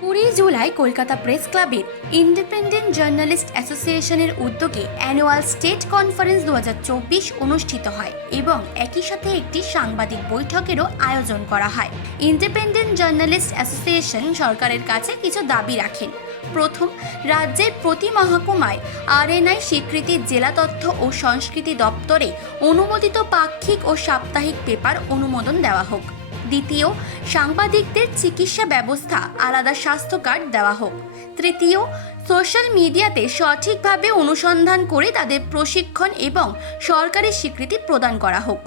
কুড়ি জুলাই কলকাতা প্রেস ক্লাবের independent journalist অ্যাসোসিয়েশনের উদ্যোগে অ্যানুয়াল স্টেট কনফারেন্স দু হাজার চব্বিশ অনুষ্ঠিত হয় এবং একই সাথে একটি সাংবাদিক বৈঠকেরও আয়োজন করা হয়। ইন্ডিপেন্ডেন্ট জার্নালিস্ট অ্যাসোসিয়েশন সরকারের কাছে কিছু দাবি রাখেন। প্রথম, রাজ্যের প্রতি মহকুমায় আরএনআই স্বীকৃতি জেলা তথ্য ও সংস্কৃতি দপ্তরে অনুমোদিত পাক্ষিক ও সাপ্তাহিক পেপার অনুমোদন দেওয়া হোক। দ্বিতীয়, সাংবাদিকদের চিকিৎসা ব্যবস্থা, আলাদা স্বাস্থ্য কার্ড দেওয়া হোক। তৃতীয়, সোশ্যাল মিডিয়াতে সঠিকভাবে অনুসন্ধান করে তাদের প্রশিক্ষণ এবং সরকারি স্বীকৃতি প্রদান করা হোক।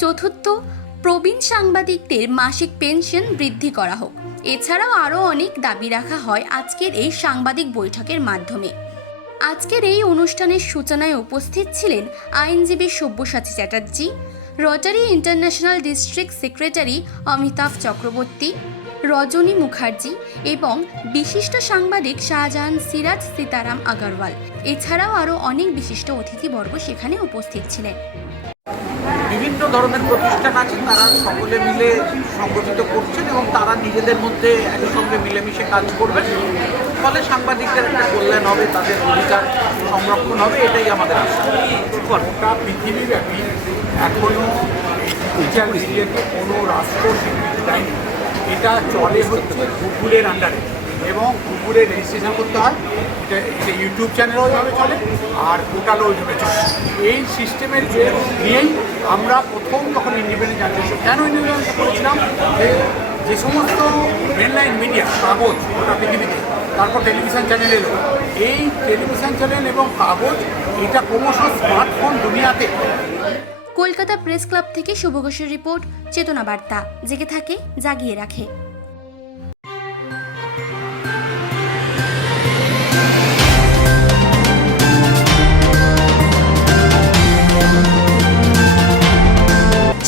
চতুর্থ, প্রবীণ সাংবাদিকদের মাসিক পেনশন বৃদ্ধি করা হোক। এছাড়াও আরও অনেক দাবি রাখা হয় আজকের এই সাংবাদিক বৈঠকের মাধ্যমে। আজকের এই অনুষ্ঠানের সূচনায় উপস্থিত ছিলেন আইনজীবী Sabyasachi Chatterjee rotary international district secretary Amitabh Chakraborty, Rajani Mukherjee এবং বিশিষ্ট সাংবাদিক শাহজাহান সিরাজ সীতারাম আগরওয়াল। এছাড়াও আরও অনেক বিশিষ্ট অতিথিবর্গ সেখানে উপস্থিত ছিলেন। বিভিন্ন ধরনের প্রতিষ্ঠান আছে, তারা সকলে মিলে সংগঠিত করছেন এবং তারা নিজেদের মধ্যে একসঙ্গে মিলেমিশে কাজ করবেন। ফলে সাংবাদিকদের একটা কল্যাণ হবে, তাদের অধিকার সংরক্ষণ হবে, এটাই আমাদের আশা। পৃথিবীব্যাপী এখনও কোনো রাষ্ট্র এটা চলে হচ্ছে গুগলের আন্ডারে এবং গুগলে রেজিস্ট্রেশন করতে হয় এটা এটা ইউটিউব চ্যানেলও ওইভাবে চলে, আর পোর্টালও ওইভাবে চলে। এই সিস্টেমের নিয়েই আমরা প্রথম তখন ইন্ডিপেন্ডেন্ট জার্নালিস্ট কেন ইন্ডিপেন্ডেন্ট করেছিলাম? যে যে সমস্ত মেনলাইন মিডিয়া কাগজ গোটা পৃথিবীতে, তারপর টেলিভিশন চ্যানেল এলো। এই টেলিভিশন চ্যানেল এবং কাগজ, এটা ক্রমশ স্মার্টফোন দুনিয়াতে। কলকাতা প্রেস ক্লাব থেকে শুভ ঘোষের রিপোর্ট, চেতনা বার্তা। জেগে থাকে, জাগিয়ে রাখে।